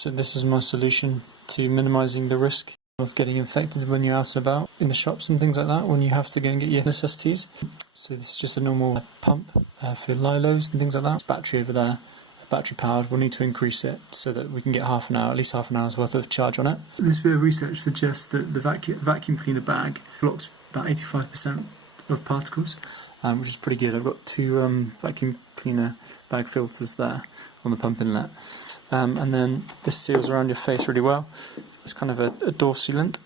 So this is my solution to minimising the risk of getting infected when you're out and about in the shops and things like that, when you have to go and get your necessities. So this is just a normal pump for lilos and things like that. It's battery over there, battery powered. We'll need to increase it so that we can get half an hour, at least half an hour's worth of charge on it. This bit of research suggests that the vacuum cleaner bag blocks about 85% of particles, which is pretty good. I've got two vacuum cleaner bag filters there on the pump inlet. And then this seals around your face really well. It's kind of a door sealant,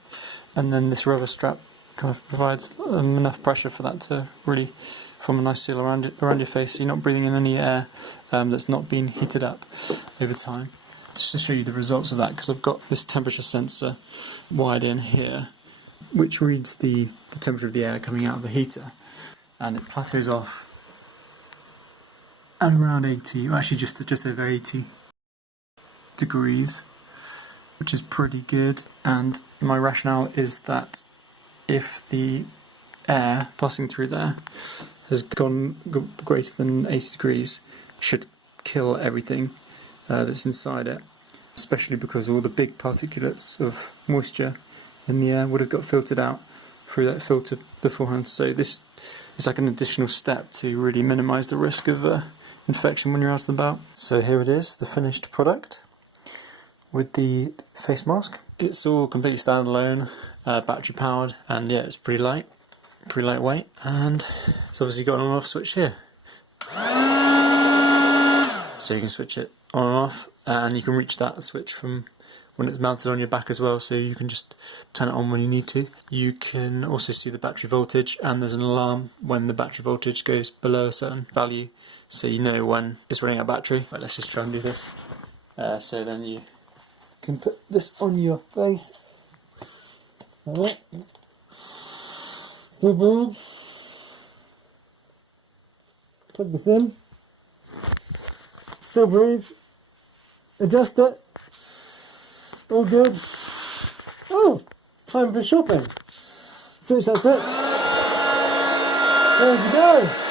and then this rubber strap kind of provides enough pressure for that to really form a nice seal around your face, so you're not breathing in any air that's not been heated up over time. Just to show you the results of that, because I've got this temperature sensor wired in here, which reads the temperature of the air coming out of the heater, and it plateaus off at around 80, or actually just over 80 degrees, which is pretty good. And my rationale is that if the air passing through there has gone greater than 80 degrees, it should kill everything that's inside it, especially because all the big particulates of moisture in the air would have got filtered out through that filter beforehand. So this is like an additional step to really minimise the risk of infection when you're out and about. So here it is, the finished product with the face mask. It's all completely standalone, battery powered, and yeah, it's pretty lightweight, and it's obviously got an on off switch here. So you can switch it on and off, and you can reach that switch from when it's mounted on your back as well, so you can just turn it on when you need to. You can also see the battery voltage, and there's an alarm when the battery voltage goes below a certain value, so you know when it's running out of battery. Right, let's just try and do this. So then you can put this on your face. Alright. Still breathe. Plug this in. Still breathe. Adjust it. All good. Oh, it's time for shopping. Switch that switch. There you go.